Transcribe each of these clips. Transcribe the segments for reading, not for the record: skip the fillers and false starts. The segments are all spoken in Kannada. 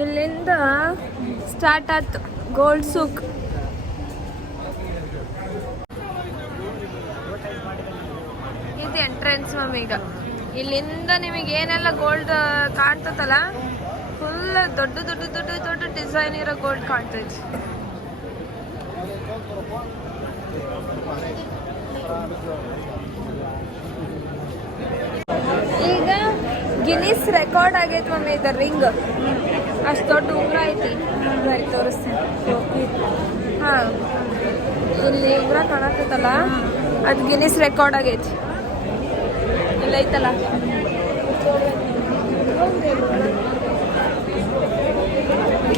ಇಲ್ಲಿಂದ ಸ್ಟಾರ್ಟ್ ಆಯ್ತು ಗೋಲ್ಡ್ ಸೂಕ್. ಇದು ಎಂಟ್ರೆನ್ಸ್ ಮ್ಯಾಮ್. ಈಗ ಇಲ್ಲಿಂದ ನಿಮಗೆ ಏನೆಲ್ಲ ಗೋಲ್ಡ್ ಕಾಣ್ತದಲ್ಲ, ಫುಲ್ ದೊಡ್ಡ ದೊಡ್ಡ ದೊಡ್ಡ ದೊಡ್ಡ ಡಿಸೈನ್ ಇರೋ ಗೋಲ್ಡ್ ಕಾಣ್ತೈತಿ. ಈಗ ಗಿನ್ನಿಸ್ ರೆಕಾರ್ಡ್ ಆಗೈತಿ ಮಮ್ಮಿ ಇದು ರಿಂಗ್. ಅಷ್ಟು ದೊಡ್ಡ ಉಂಗುರ ಐತಿ. ಬರೀ ತೋರಿಸ್ತೀನಿ. ಹಾಂ, ಇಲ್ಲಿ ಉಂಗುರ ಕಾಣಕತ್ತಲ್ಲ, ಅದು ಗಿನ್ನಿಸ್ ರೆಕಾರ್ಡ್ ಆಗೈತಿ. ಇಲ್ಲ ಐತಲ್ಲ,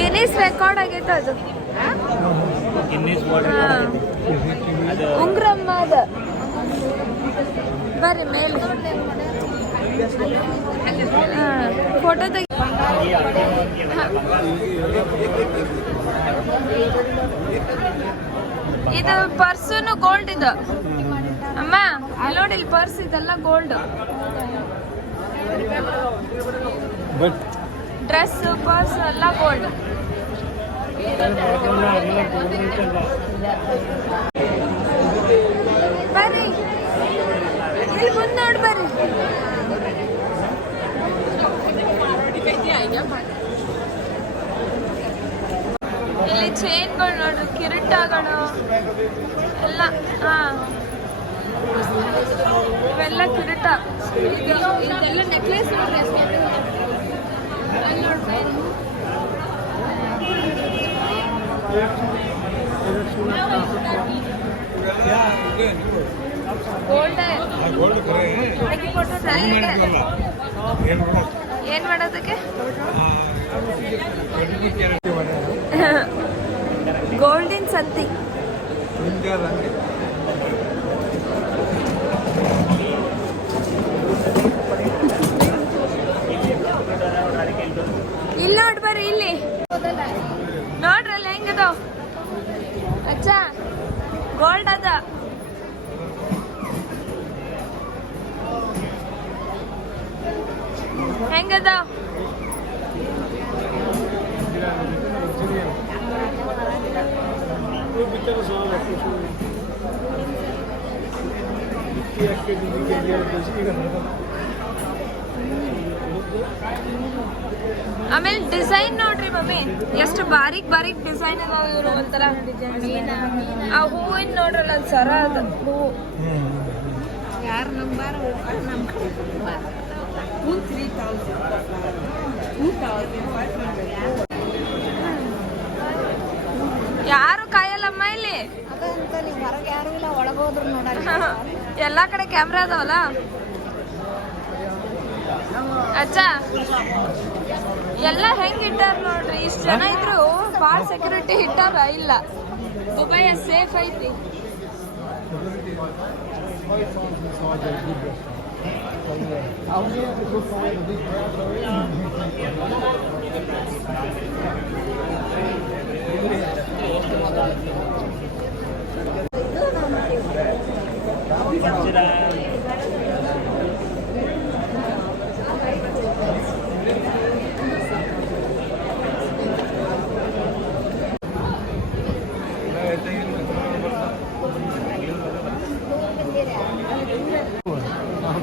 ಗಿನ್ನಿಸ್ ರೆಕಾರ್ಡ್ ಆಗೈತೆ ಅದು. ಉಂಗ್ರಮ್ಮ ಅದ. ಬರ್ರಿ ಮೇಲೆ ಫೋಟೋ ತೆಗಿ. ಇದು ಪರ್ಸೂನು ಗೋಲ್ಡ್. ಇದು ಅಮ್ಮ ಅಲ್ಲಿ ನೋಡಿ, ಇಲ್ಲಿ ಪರ್ಸ್ ಇದೆಲ್ಲ ಗೋಲ್ಡ್. ಡ್ರೆಸ್, ಪರ್ಸ್ ಎಲ್ಲ ಗೋಲ್ಡ್. ಬರ್ರಿ ಇಲ್ಲಿ ಮುಂದೆ ನೋಡಿ, ಬರ್ರಿ. ಇಲ್ಲಿ ಚೈನ್ಗಳು ನೋಡ್ರಿ, ಕಿರೀಟಗಳು ಎಲ್ಲ. ಇವೆಲ್ಲ ಕಿರೀಟ. ಇದೆಲ್ಲ ನೆಕ್ಲೆಸ್ ನೋಡ್ರಿ. ಏನ್ ಮಾಡೋದಕ್ಕೆ? ಗೋಲ್ಡಿನ್ ಸಂತಿ. ಇಲ್ಲಿ ನೋಡ್ ಬರ್ರಿ, ಇಲ್ಲಿ ನೋಡ್ರಲ್ಲ ಹೆಂಗದ. ಅಚ್ಚ ಗೋಲ್ಡ್ ಅದ. ಹೆಂಗದ? ಆಮೇಲೆ ಡಿಸೈನ್ ನೋಡ್ರಿ ಮಮ್ಮಿ, ಎಷ್ಟು ಬಾರೀಕ್ ಬಾರೀಕ್ ಡಿಸೈನ್ ಅದಾವ. ಇವರು ಒಂಥರ ಆ ಹೂವಿನ ನೋಡ್ರಲ್ಲ, ಒಂದು ಸರ ಅದ ಹೂವು. ಯಾರು ನಂಬಾರ ಯಾರು ಕಾಯಲ್ಲಮ್ಮ ಇಲ್ಲಿ. ಎಲ್ಲಾ ಕಡೆ ಕ್ಯಾಮ್ರಾ ಅದಾವಲ್ಲ. ಅಚ್ಚ ಎಲ್ಲ ಹೆಂಗ್ ಇಟ್ಟಾರ ನೋಡ್ರಿ. ಇಷ್ಟು ಜನ ಇದ್ರು ಭಾಳ ಸೆಕ್ಯೂರಿಟಿ ಇಟ್ಟಾರ. ಇಲ್ಲ, ದುಬೈ ಸೇಫ್ ಐತಿ.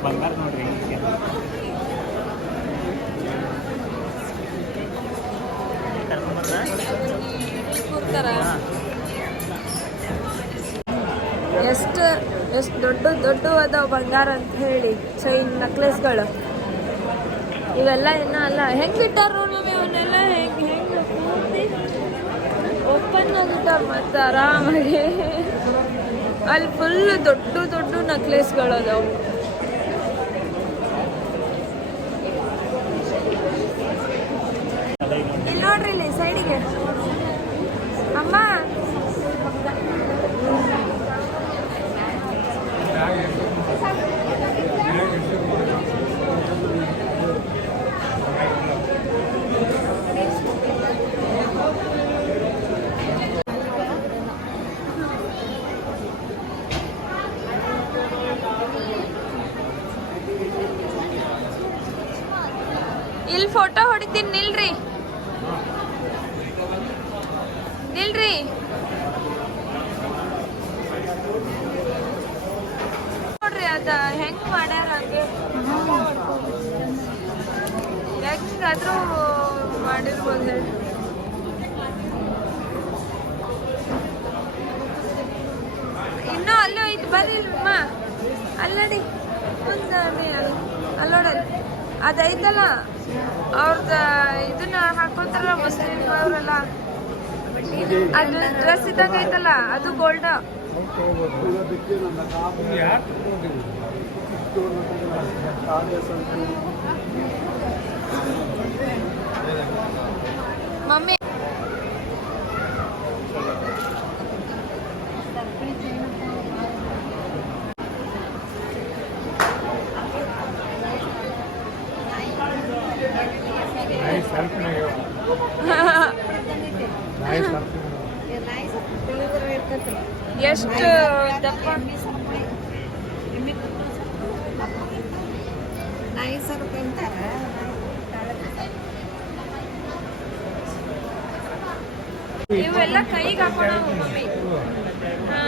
ಬಂಗಾರ ನೋಡ್ರಿ. ಎಷ್ಟು ದೊಡ್ಡ ದೊಡ್ಡ ಅದಾವ ಬಂಗಾರ ಅಂತ ಹೇಳಿ. ಚೈನ್, ನೆಕ್ಲೆಸ್ಗಳು ಇವೆಲ್ಲ ಇನ್ನ ಅಲ್ಲ. ಹೆಂಗ್ ಇಟ್ಟಾರ ನೋಡಿ ಅವನ್ನೆಲ್ಲ. ಹೆಂಗ್ ಪೂರ್ತಿ ಓಪನ್ ಆಗಿಟ್ಟಾರ. ಮತ್ತೆ ಆರಾಮಾಗಿ ಅಲ್ಲಿ ಫುಲ್ ದೊಡ್ಡ ದೊಡ್ಡ ನೆಕ್ಲೆಸ್ಗಳು ಅದಾವ. ಇಲ್ಲಿ ನೋಡ್ರಿ, ಇಲ್ಲಿ ಸೈಡಿಗೆ ಅಮ್ಮ. ಇಲ್ಲಿ ಫೋಟೋ ಹೊಡಿತೀನಿ ನಿಲ್ರಿ. ಆದ್ರೂ ಮಾಡಿರ್ಬೋದು ಹೇಳಿ. ಇನ್ನೂ ಅಲ್ಲೂ ಐತಿ ಬರ್ರಿ ಅಮ್ಮ, ಅಲ್ಲಡಿ ಅಲ್ಲೋಡಲ್ಲಿ ಅದೈತಲ್ಲ ಅವ್ರದ ಇದನ್ನ ಹಾಕೊತಾರಲ್ಲ ಮುಸ್ಲಿಂ ಅವರೆಲ್ಲ, ಅದು ಡ್ರೆಸ್ ಇದ್ದಾಗ ಐತಲ್ಲ ಅದು ಗೋಲ್ಡ್. ಮಮ್ಮಿ ಎಷ್ಟು ದಪ್ಪ ಇವೆಲ್ಲ ಕೈಗೆ ಹಾಕೋಣ ಮಮ್ಮಿ. ಹಾ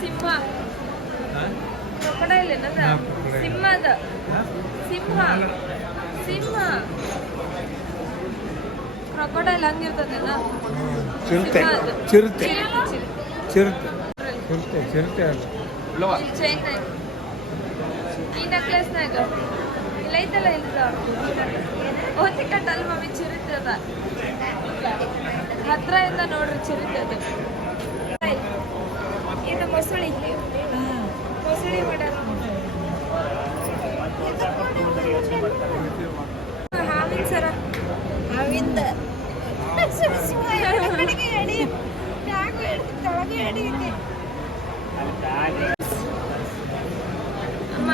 ಸಿಂಹ ಕ್ರೊಕೊಡೈಲ್ ಏನದ ಸಿಂಹದ ಸಿಂಹ ಸಿಂಹ ಕ್ರೊಕೊಡೈಲ್ ಹಂಗಿರ್ತದೇನ? ಚಿರತೆ ಚಿರತೆ ಚಿರತೆ ಚಿರತೆ ಚಿರತೆ ಅಲ್ಲ ಚೈನ್ ಈ ನೆಕ್ಲೆಸ್ನಾಗ ಇಲ್ಲ ಐತಲ್ಲ ಇಲ್ಲ ಓತಿ ಕಟ್ಟಲ್ ಮಮ್ಮಿ ಚಿರತೆ ಅದ ಹತ್ರ ಇಂದ ನೋಡ್ರಿ ಚಿರತೆ ಅದು. ಇದು ಮೊಸಳಿ ಮೊಸಳಿ ಮಾಡ್ಯಾರ. ಹಾವಿನ ಸರ ಹಾವಿಂದ ಅಮ್ಮ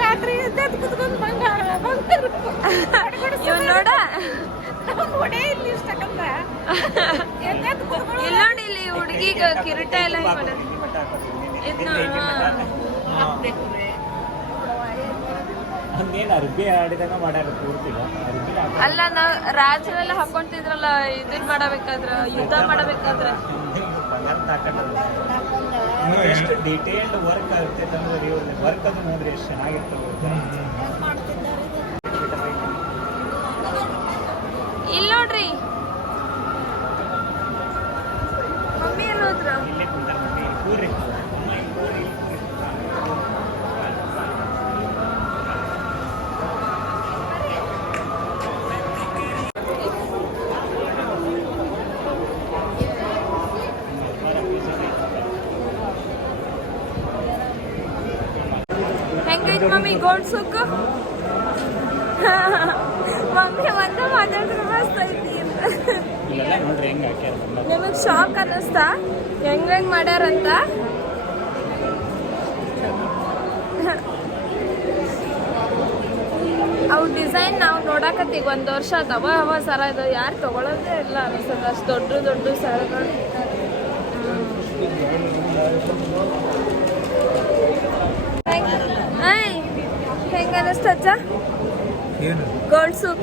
ರಾತ್ರಿ ಕುತ್ಕೊಂಡು ಬಂಗಾರ ಇವ್ ನೋಡ ಇಲ್ಲ ನೋಡಿ ಇಲ್ಲಿ ಹುಡುಗಿಗ ಕಿರೀಟ ಎಲ್ಲ ಅಲ್ಲ ನಾವ್ ರಾಜರೆಲ್ಲ ಹಾಕೊಂತಿದ್ರಲ್ಲ ಇದನ್ ಮಾಡಬೇಕಾದ್ರ ಯುದ್ಧ ಮಾಡಬೇಕಾದ್ರ ಎಷ್ಟು ಡಿಟೇಲ್ಡ್ ವರ್ಕ್ ಆಗುತ್ತೆ ಅಂದ್ರೆ ವರ್ಕ್ ಅದು ನೋಡ್ರಿ ಎಷ್ಟು ಚೆನ್ನಾಗಿರ್ತದೆ. ಇಲ್ಲಿ ನೋಡ್ರಿ ಮಮ್ಮಿ ಎಲ್ಲ ಹೋದ್ರ ಇಲ್ಲೇ ಕುಂತಾರೆ ಕೂರ್ರಿ. ಹೆಂಗೈತ್ ಮಮ್ಮಿ ಗೋಲ್ಡ್ ಸುಕ್ಕ? ಮಮ್ಮಿ ಒಂದ ಮಾತಾಡಿದ್ರೆ ಮಸ್ತ್ ಐತಿ ಅಂತ. ನೋಡ್ರಿ ಹೆಂಗ್ ಹಾಕ್ಯಾರ. ನಿಮಗ್ ಶಾಕ್ ಅನ್ನಿಸ್ತಾ ಹೆಂಗ್ ಮಾಡ್ಯಾರಂತ? ಅವು ಡಿಸೈನ್ ನಾವು ನೋಡಾಕತ್ತೀವಿ 1 ವರ್ಷ ಅವ ಸರ ಇದು ಯಾರು ತಗೊಳ್ಳೋದೇ ಇಲ್ಲ ಅನಿಸ್ತದ. ಅಷ್ಟು ದೊಡ್ಡ ದೊಡ್ಡ ಸರಗಳು. ಹೆಂಗ ಅನಿಸ್ತಜ್ಜ ಏನು ಗೋಲ್ಡ್ ಸೂಕ್?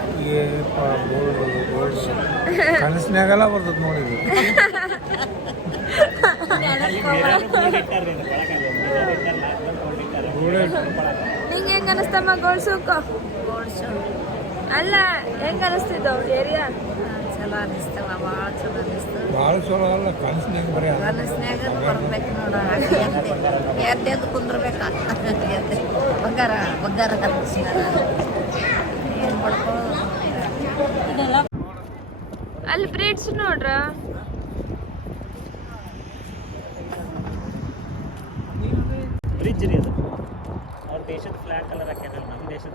ಕನಸಿನಾಗೆಲ್ಲ ಬರ್ತದೆ ನೋಡಿದ್ವಿ. ನಿಂಗೆ ಹೆಂಗ ಅನಿಸ್ತಮ್ಮ ಗೋಲ್ಡ್ ಸೂಕ್? ಅಲ್ಲ ಹೆಂಗ ಅನಿಸ್ತಿದ್ದವು ಏರಿಯಾ? ಚಲೋ ಅನಿಸ್ತವ, ಭಾಳ ಚಲೋ ಅನಿಸ್ತವ. ಭಾಳ ಚಲೋ ಅಲ್ಲ ಕನಸಿನಾಗ ಬರೀ ಕನಸಿನಾಗ ಬರ್ಬೇಕು ನೋಡ, ಎದ್ದು ಕುಂದ್ರಬೇಕ ಬಂಗಾರ ಬಂಗಾರ ಅಲ್ಲಿ ಬ್ರಿಡ್ಜ್ ನೋಡ್ರ. ಬ್ರಿಡ್ಜ್ ರೀ ಅದು. ಅವ್ರ ದೇಶದ ಫ್ಲಾಗ್ ಕಲರ್ ಹಾಕ್ಯಾರಲ್ಲ, ನಮ್ಮ ದೇಶದ